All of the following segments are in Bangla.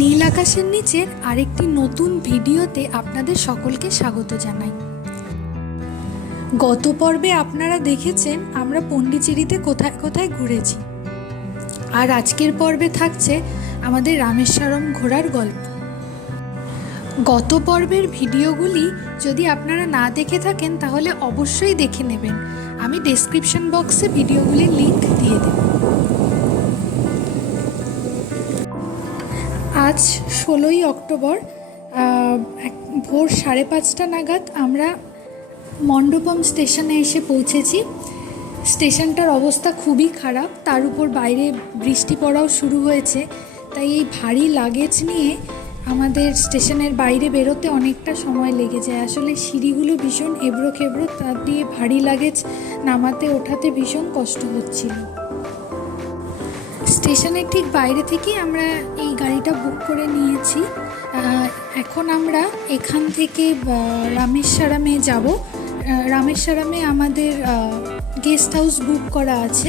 নীল আকাশের নিচের আরেকটি নতুন ভিডিওতে আপনাদের সকলকে স্বাগত জানাই। গত পর্বে আপনারা দেখেছেন আমরা পণ্ডিচেরিতে কোথায় কোথায় ঘুরেছি। আর আজকের পর্বে থাকছে আমাদের রামেশ্বরম ঘোরার গল্প। গত পর্বের ভিডিওগুলি যদি আপনারা না দেখে থাকেন তাহলে অবশ্যই দেখে নেবেন। আমি ডেসক্রিপশন বক্সে ভিডিওগুলির লিঙ্ক দিয়ে দেব। আজ ষোলোই অক্টোবর ভোর সাড়ে পাঁচটা নাগাদ আমরা মণ্ডপম স্টেশনে এসে পৌঁছেছি। স্টেশনটার অবস্থা খুবই খারাপ, তার উপর বাইরে বৃষ্টি পড়াও শুরু হয়েছে, তাই এই ভারী লাগেজ নিয়ে আমাদের স্টেশনের বাইরে বেরোতে অনেকটা সময় লেগে যায়। আসলে সিঁড়িগুলো ভীষণ এবড়ো খেবড়ো তার দিয়ে ভারী লাগেজ নামাতে, ওঠাতে ভীষণ কষ্ট হচ্ছিল। স্টেশনের ঠিক বাইরে থেকেই আমরা এই গাড়িটা বুক করে নিয়েছি। এখন আমরা এখান থেকে রামেশ্বরমে যাব। রামেশ্বরমে আমাদের গেস্ট হাউস বুক করা আছে।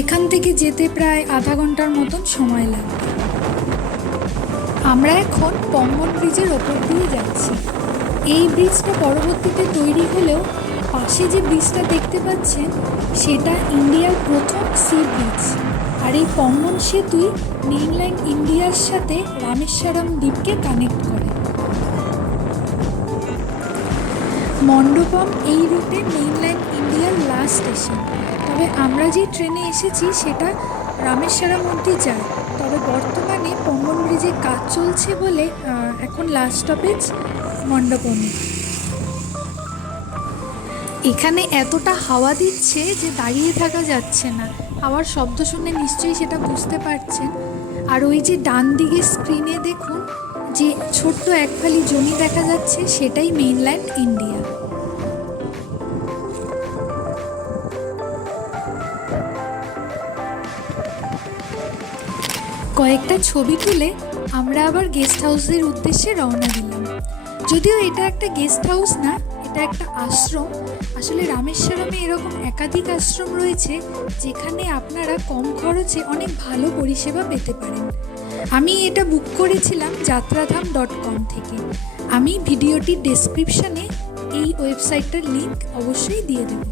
এখান থেকে যেতে প্রায় আধা ঘণ্টার মতন সময় লাগবে। আমরা এখন পম্বন ব্রিজের ওপর দিয়ে যাচ্ছি। এই ব্রিজটা পরবর্তীতে তৈরি হলেও পাশে যে ব্রিজটা দেখতে পাচ্ছেন, সেটা ইন্ডিয়ার প্রথম সি ব্রিজ। আর এই পম্বন সেতুই মেইনল্যান্ড ইন্ডিয়ার সাথে রামেশ্বরম দ্বীপকে কানেক্ট করে। মণ্ডপম এই রুটে মেইনল্যান্ড ইন্ডিয়ার লাস্ট স্টেশন। তবে আমরা যে ট্রেনে এসেছি, সেটা রামেশ্বরম অবধি যায়। তবে বর্তমানে পম্বন ব্রিজে কাজ চলছে বলে এখন লাস্ট স্টপেজ মণ্ডপমে। এখানে এতটা হাওয়া দিচ্ছে যে দাঁড়িয়ে থাকা যাচ্ছে না। হাওয়ার শব্দ শুনে নিশ্চয়ই সেটা বুঝতে পারছেন। আর ওই যে ডান দিকে স্ক্রিনে দেখুন, যে ছোট্ট এক ফালি জমি দেখা যাচ্ছে, সেটাই মেইনল্যান্ড ইন্ডিয়া কয়েকটা ছবি তুলে আমরা আবার গেস্ট হাউসের উদ্দেশ্যে রওনা দিলাম। যদিও এটা একটা গেস্ট হাউস না, এটা একটা আশ্রম আসলে রামেশ্বরমে এরকম একাধিক আশ্রম রয়েছে যেখানে আপনারা কম খরচে অনেক ভালো পরিষেবা পেতে পারেন। আমি এটা বুক করেছিলাম যাত্রাধাম ডট কম থেকে। আমি ভিডিওটির ডেসক্রিপশানে এই ওয়েবসাইটটার লিঙ্ক অবশ্যই দিয়ে দেবো।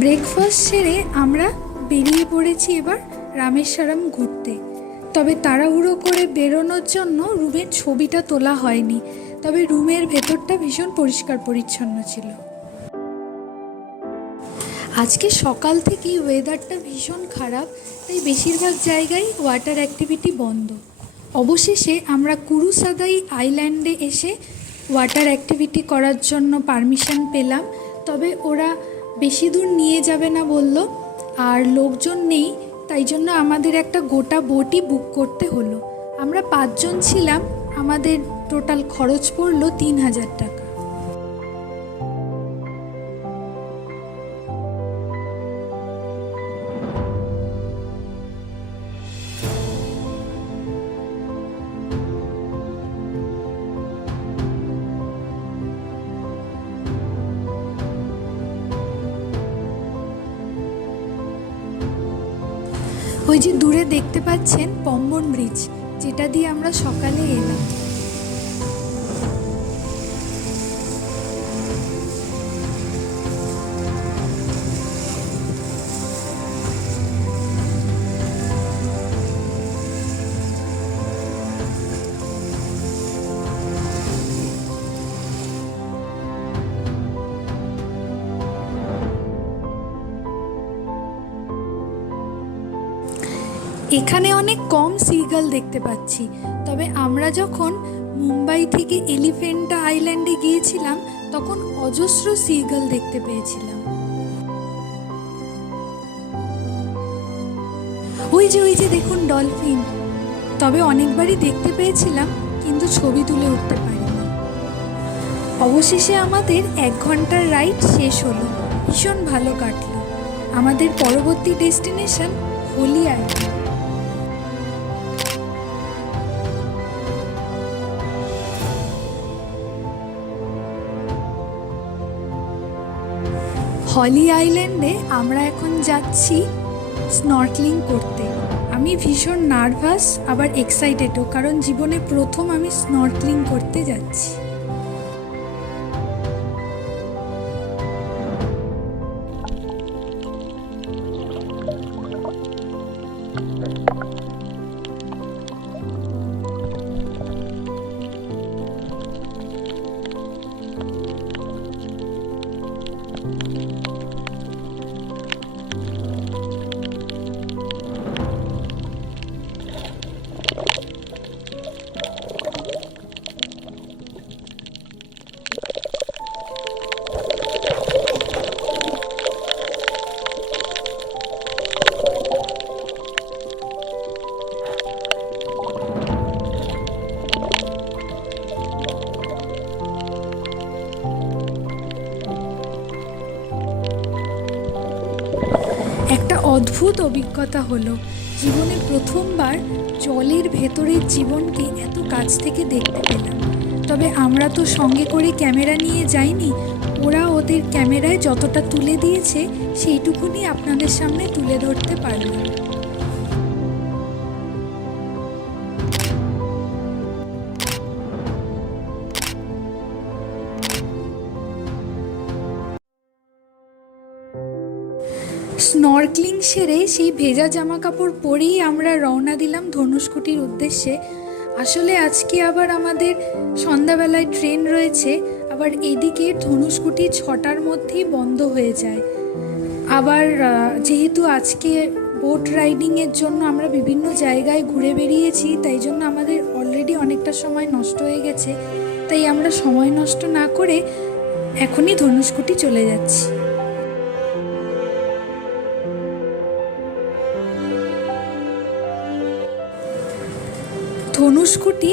ব্রেকফাস্ট সেরে আমরা বেরিয়ে পড়েছি এবার রামেশ্বরম ঘুরতে তবে তাড়াহুড়ো করে বেরোনোর জন্য রুমের ছবিটা তোলা হয়নি, তবে রুমের ভেতরটা ভীষণ পরিষ্কার পরিচ্ছন্ন ছিল। আজকে সকাল থেকেই ওয়েদারটা ভীষণ খারাপ, তাই বেশিরভাগ জায়গায় ওয়াটার অ্যাক্টিভিটি বন্ধ। অবশেষে আমরা কুরুসাদাই আইল্যান্ডে এসে ওয়াটার অ্যাক্টিভিটি করার জন্য পারমিশন পেলাম, তবে ওরা বেশি দূর নিয়ে যাবে না বলল, আর লোকজন নেই তাই জন্য আমাদের একটা গোটা বোটই বুক করতে হলো। আমরা পাঁচজন ছিলাম, আমাদের টোটাল খরচ পড়ল তিন হাজার টাকা। দেখতে পাচ্ছেন পম্বন ব্রিজ যেটা দিয়ে আমরা সকালে এলাম। এখানে অনেক কম সিগাল দেখতে পাচ্ছি। তবে আমরা যখন মুম্বাই থেকে এলিফেন্টা আইল্যান্ডে গিয়েছিলাম, তখন অজস্র সিগাল দেখতে পেয়েছিলাম। ওই যে ওই যে দেখুন ডলফিন। তবে অনেকবারই দেখতে পেয়েছিলাম, কিন্তু ছবি তুলে উঠতে পারিনি। অবশেষে আমাদের এক ঘণ্টার রাইড শেষ হলো। ভীষণ ভালো কাটলো। আমাদের পরবর্তী ডেস্টিনেশন হোলি আইল্যান্ড হলি আইল্যান্ডে আমরা এখন যাচ্ছি স্নর্কলিং করতে। আমি ভীষণ নার্ভাস, আবার এক্সাইটেডও, কারণ জীবনে প্রথম আমি স্নর্কলিং করতে যাচ্ছি। অদ্ভুত অভিজ্ঞতা হলো। জীবনে প্রথমবার জলের ভেতরের জীবনকে এত কাছ থেকে দেখতে পেলাম। তবে আমরা তো সঙ্গে করে ক্যামেরা নিয়ে যাইনি, ওরা ওদের ক্যামেরায় যতটা তুলে দিয়েছে সেইটুকুনি আপনাদের সামনে তুলে ধরতে পারলাম। স্নর্কলিং সেরে সেই ভেজা জামা কাপড় পরেই আমরা রওনা দিলাম ধনুষকুটির উদ্দেশ্যে। আসলে আজকে আবার আমাদের সন্ধ্যাবেলায় ট্রেন রয়েছে, আবার এদিকে ধনুষকুটি ছটার মধ্যেই বন্ধ হয়ে যায়। আবার যেহেতু আজকে বোট রাইডিংয়ের জন্য আমরা বিভিন্ন জায়গায় ঘুরে বেরিয়েছি, তাই জন্য আমাদের অলরেডি অনেকটা সময় নষ্ট হয়ে গেছে। তাই আমরা সময় নষ্ট না করে এখনই ধনুষকুটি চলে যাচ্ছি। ধনুষকুটি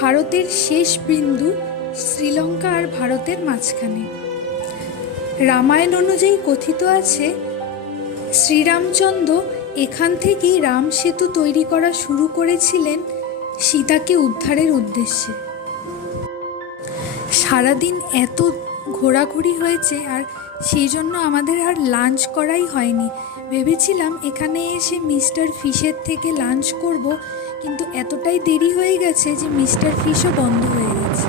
ভারতের শেষ বিন্দু, শ্রীলঙ্কা আর ভারতের মাঝখানে। রামায়ণ অনুযায়ী কথিত আছে, শ্রীরামচন্দ্র এখান থেকেই রাম সেতু তৈরি করা শুরু করেছিলেন সীতাকে উদ্ধারের উদ্দেশ্যে। সারাদিন এত ঘোরাঘুরি হয়েছে আর সেই জন্য আমাদের আর লাঞ্চ করাই হয়নি। ভেবেছিলাম এখানে এসে মিস্টার ফিশের থেকে লাঞ্চ করব কিন্তু এতটাই দেরি হয়ে গেছে যে মিস্টার ফিশও বন্ধ হয়ে গেছে।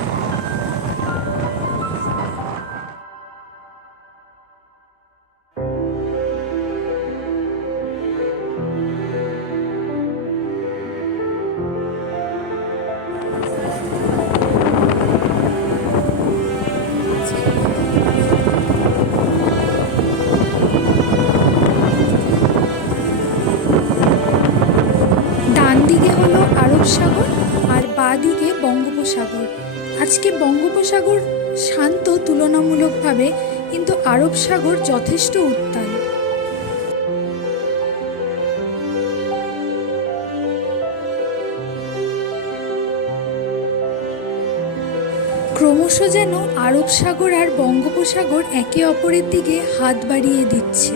হলো আরব সাগর আর বাঁ দিকে বঙ্গোপসাগর। আজকে বঙ্গোপসাগর শান্ত তুলনামূলকভাবে কিন্তু আরব সাগর যথেষ্ট উত্তাল। ক্রমশ যেন আরব সাগর আর বঙ্গোপসাগর একে অপরের দিকে হাত বাড়িয়ে দিচ্ছে।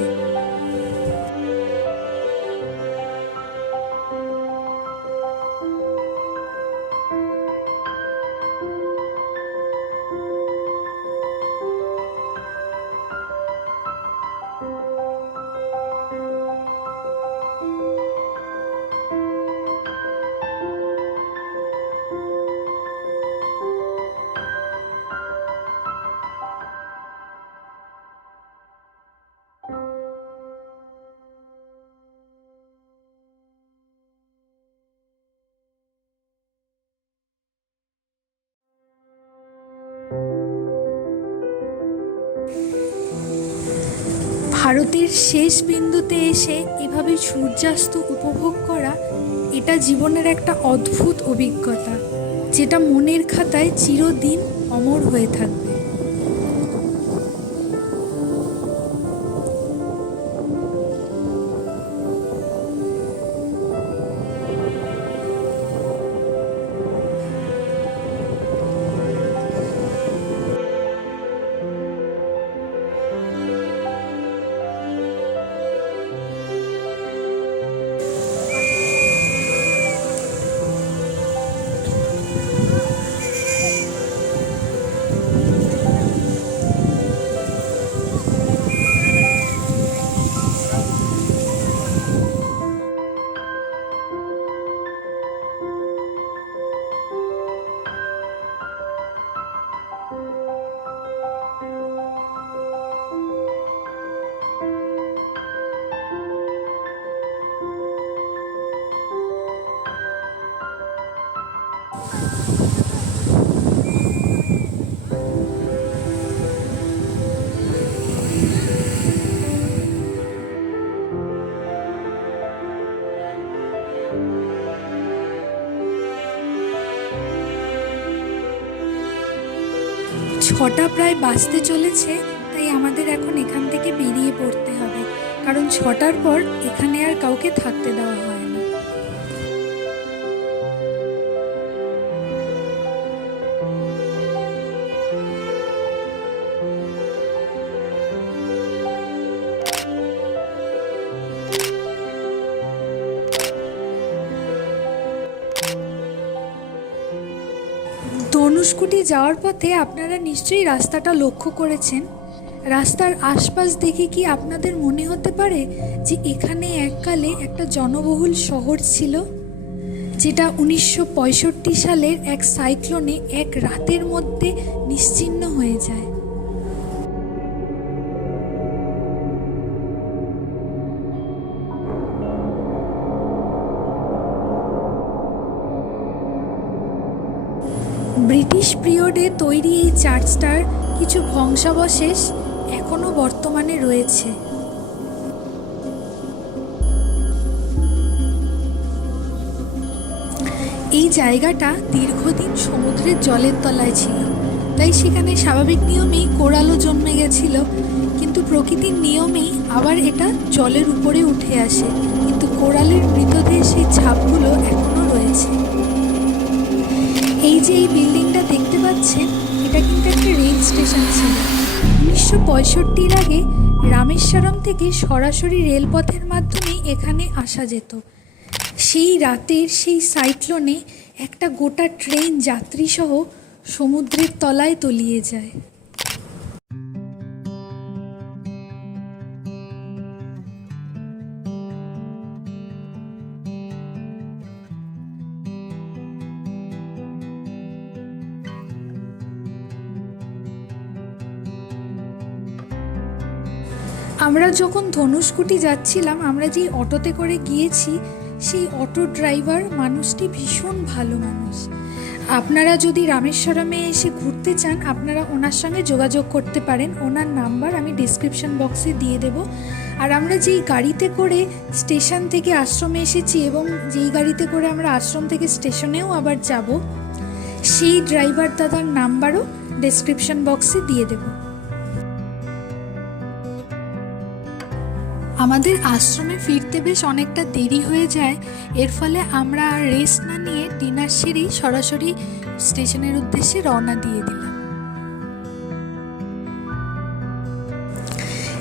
ভারতের শেষ বিন্দুতে এসে এভাবে সূর্যাস্ত উপভোগ করা, এটা জীবনের একটা অদ্ভুত অভিজ্ঞতা, যেটা মনের খাতায় চিরদিন অমর হয়ে থাকবে। ছটা প্রায় বাঁচতে চলেছে, তাই আমাদের এখন এখান থেকে বেরিয়ে পড়তে হবে। কারণ ছটার পর এখানে আর কাউকে থাকতে দেওয়া হয় না যাওয়ার পথে আপনারা নিশ্চয়ই রাস্তাটা লক্ষ্য করেছেন। রাস্তার আশপাশ দেখে কি আপনাদের মনে হতে পারে যে এখানে এককালে একটা জনবহুল শহর ছিল? যেটা উনিশশো পঁয়ষট্টি সালের এক সাইক্লোনে এক রাতের মধ্যে নিশ্চিহ্ন হয়ে যায়। ব্রিটিশ পিরিয়ডে তৈরি এই চার্চটার কিছু ধ্বংসাবশেষ এখনও বর্তমানে রয়েছে। এই জায়গাটা দীর্ঘদিন সমুদ্রের জলের তলায় ছিল, তাই সেখানে স্বাভাবিক নিয়মেই কোরালও জন্মে গেছিল, কিন্তু প্রকৃতির নিয়মেই আবার এটা জলের উপরে উঠে আসে, কিন্তু কোরালের মৃতদেহ সেই ছাপগুলো এখনও রয়েছে। যে এই বিল্ডিংটা দেখতে পাচ্ছেন, এটা কিন্তু একটা রেল স্টেশন ছিল। উনিশশো পঁয়ষট্টির আগে রামেশ্বরম থেকে সরাসরি রেলপথের মাধ্যমেই এখানে আসা যেত। সেই রাতের সেই সাইক্লোনে একটা গোটা ট্রেন যাত্রীসহ সমুদ্রের তলায় তলিয়ে যায়। আমরা যখন ধনুষকুটি যাচ্ছিলাম, আমরা যেই অটোতে করে গিয়েছি, সেই অটো ড্রাইভার মানুষটি ভীষণ ভালো মানুষ। আপনারা যদি রামেশ্বরমে এসে ঘুরতে চান, আপনারা ওনার সঙ্গে যোগাযোগ করতে পারেন। ওনার নাম্বার আমি ডিসক্রিপশন বক্সে দিয়ে দেব। আর আমরা যেই গাড়িতে করে স্টেশন থেকে আশ্রমে এসেছি এবং যেই গাড়িতে করে আমরা আশ্রম থেকে স্টেশনেও আবার যাব, সেই ড্রাইভার দাদার নাম্বারও ডেসক্রিপশন বক্সে দিয়ে দেবো। আমাদের আশ্রমে ফিরতে বেশ অনেকটা দেরি হয়ে যায়। এর ফলে আমরা আর রেস্ট না নিয়ে ডিনার সেরেই সরাসরি স্টেশনের উদ্দেশ্যে রওনা দিয়ে দিলাম।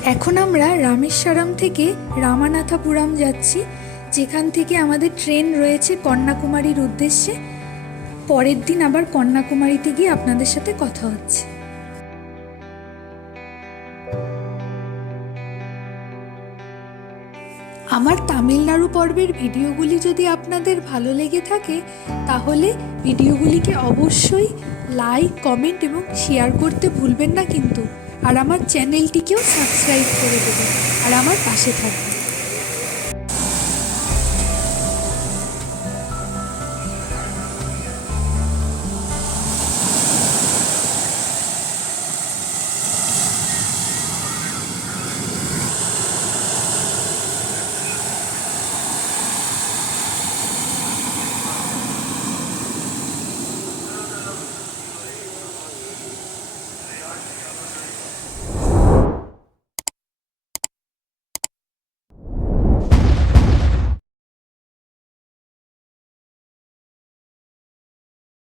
এখন আমরা রামেশ্বরম থেকে রামানাথাপুরম যাচ্ছি। যেখান থেকে আমাদের ট্রেন রয়েছে কন্যাকুমারীর উদ্দেশ্যে। পরের দিন আবার কন্যাকুমারীতে গিয়ে আপনাদের সাথে কথা হচ্ছে। আমার তামিলনাড়ু পর্বের ভিডিওগুলি যদি আপনাদের ভালো লেগে থাকে, তাহলে ভিডিওগুলিকে অবশ্যই লাইক কমেন্ট এবং শেয়ার করতে ভুলবেন না কিন্তু। আর আমার চ্যানেলটিকেও সাবস্ক্রাইব করে দেবেন। আর আমার পাশে থাকবেন।